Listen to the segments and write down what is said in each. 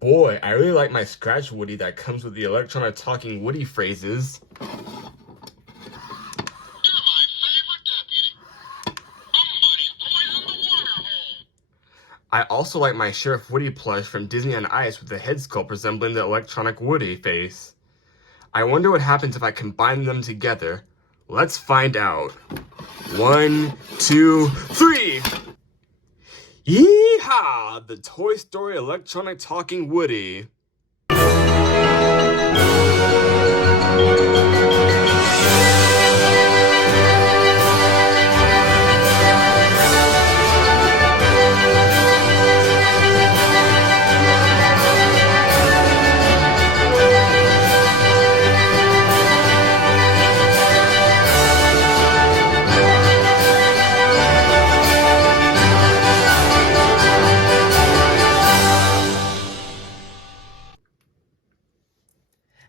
Boy, I really like my Scratch Woody that comes with the electronic talking Woody phrases. You're my favorite deputy. Somebody's poisoned the water hole. I also like my Sheriff Woody plush from Disney on Ice with the head sculpt resembling the electronic Woody face. I wonder what happens if I combine them together. Let's find out. 1, 2, 3! Yeehaw! The Toy Story electronic talking Woody.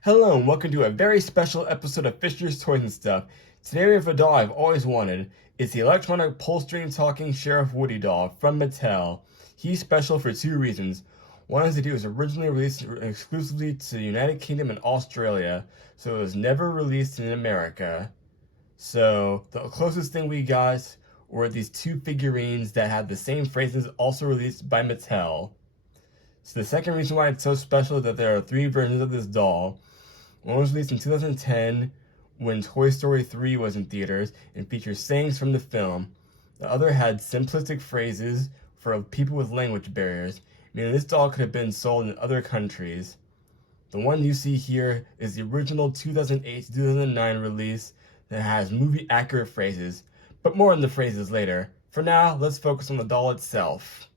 Hello and welcome to a very special episode of Fisher's Toys and Stuff. Today we have a doll I've always wanted. It's the electronic pull-string talking Sheriff Woody doll from Mattel. He's special for two reasons. One is that he was originally released exclusively to the United Kingdom and Australia, so it was never released in America. So the closest thing we got were these two figurines that had the same phrases, also released by Mattel. So the second reason why it's so special is that there are three versions of this doll. One was released in 2010 when Toy Story 3 was in theaters and features sayings from the film. The other had simplistic phrases for people with language barriers, meaning this doll could have been sold in other countries. The one you see here is the original 2008-2009 release that has movie-accurate phrases, but more on the phrases later. For now, let's focus on the doll itself.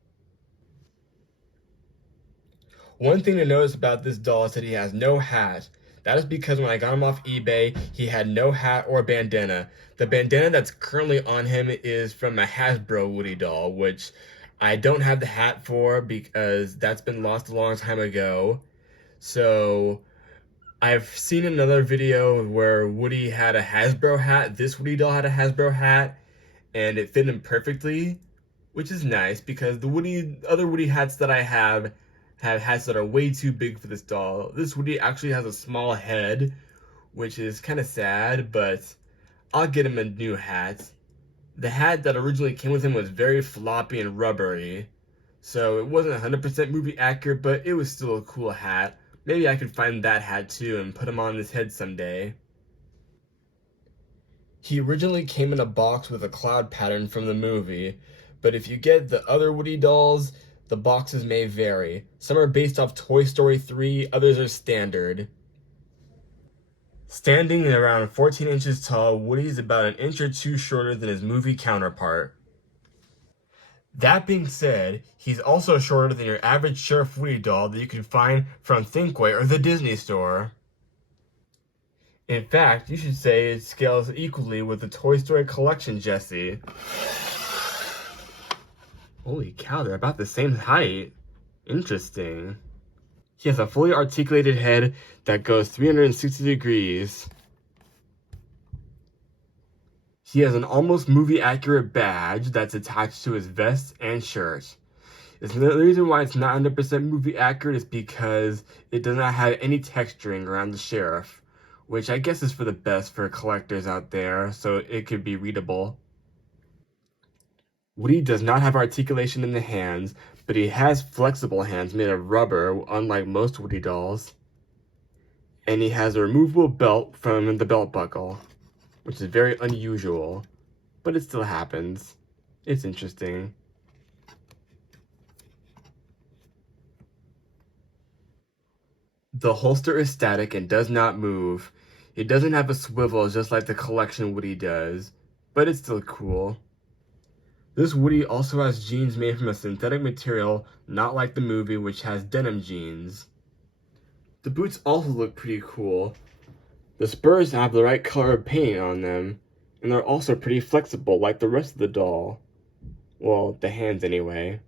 One thing to notice about this doll is that he has no hat. That is because when I got him off eBay, he had no hat or bandana. The bandana that's currently on him is from a Hasbro Woody doll, which I don't have the hat for because that's been lost a long time ago. So I've seen another video where Woody had a Hasbro hat. This Woody doll had a Hasbro hat, and it fit him perfectly, which is nice because the other Woody hats that I have hats that are way too big for this doll. This Woody actually has a small head, which is kind of sad, but I'll get him a new hat. The hat that originally came with him was very floppy and rubbery, so it wasn't 100% movie accurate, but it was still a cool hat. Maybe I could find that hat too and put him on his head someday. He originally came in a box with a cloud pattern from the movie, but if you get the other Woody dolls, the boxes may vary. Some are based off Toy Story 3, others are standard. Standing at around 14 inches tall, Woody is about an inch or two shorter than his movie counterpart. That being said, he's also shorter than your average Sheriff Woody doll that you can find from Thinkway or the Disney Store. In fact, you should say it scales equally with the Toy Story Collection Jessie. Holy cow, they're about the same height. Interesting. He has a fully articulated head that goes 360 degrees. He has an almost movie-accurate badge that's attached to his vest and shirt. The reason why it's not 100% movie-accurate is because it does not have any texturing around the sheriff, which I guess is for the best for collectors out there, so it could be readable. Woody does not have articulation in the hands, but he has flexible hands made of rubber, unlike most Woody dolls. And he has a removable belt from the belt buckle, which is very unusual, but it still happens. It's interesting. The holster is static and does not move. It doesn't have a swivel just like the collection Woody does, but it's still cool. This Woody also has jeans made from a synthetic material, not like the movie, which has denim jeans. The boots also look pretty cool. The spurs have the right color of paint on them, and they're also pretty flexible like the rest of the doll. Well, the hands anyway.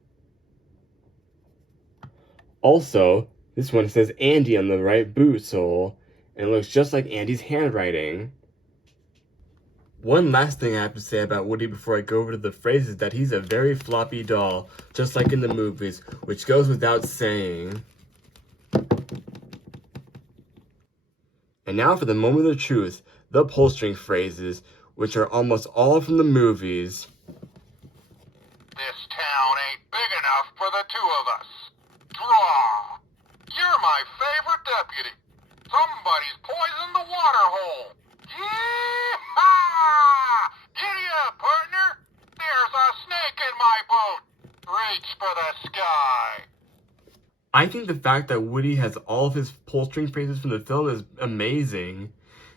Also, this one says Andy on the right boot sole, and it looks just like Andy's handwriting. One last thing I have to say about Woody before I go over to the phrase is that he's a very floppy doll, just like in the movies, which goes without saying. And now for the moment of truth, the pull string phrases, which are almost all from the movies. This town ain't big enough for the two of us. Draw. You're my favorite deputy. Somebody's poisoned the water hole. Yee-haw! Giddy up, partner. There's a snake in my boat. Reach for the sky. I think the fact that Woody has all of his pull string phrases from the film is amazing.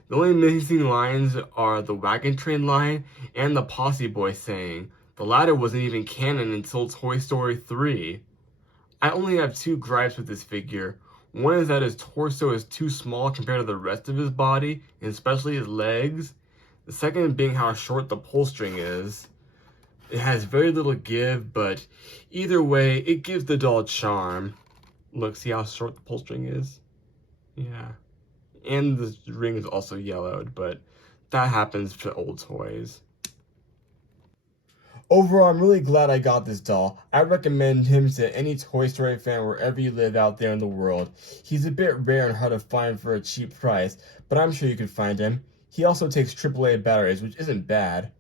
The only missing lines are the wagon train line and the Posse Boy saying. The latter wasn't even canon until Toy Story 3. I only have two gripes with this figure. One is that his torso is too small compared to the rest of his body, and especially his legs. The second being how short the pull string is. It has very little give, but either way, it gives the doll charm. Look, see how short the pull string is? Yeah. And the ring is also yellowed, but that happens to old toys. Overall, I'm really glad I got this doll. I recommend him to any Toy Story fan wherever you live out there in the world. He's a bit rare and hard to find for a cheap price, but I'm sure you can find him. He also takes AAA batteries, which isn't bad.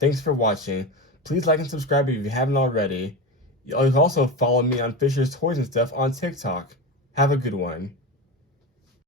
Thanks for watching. Please like and subscribe if you haven't already. You can also follow me on Fisher's Toys and Stuff on TikTok. Have a good one.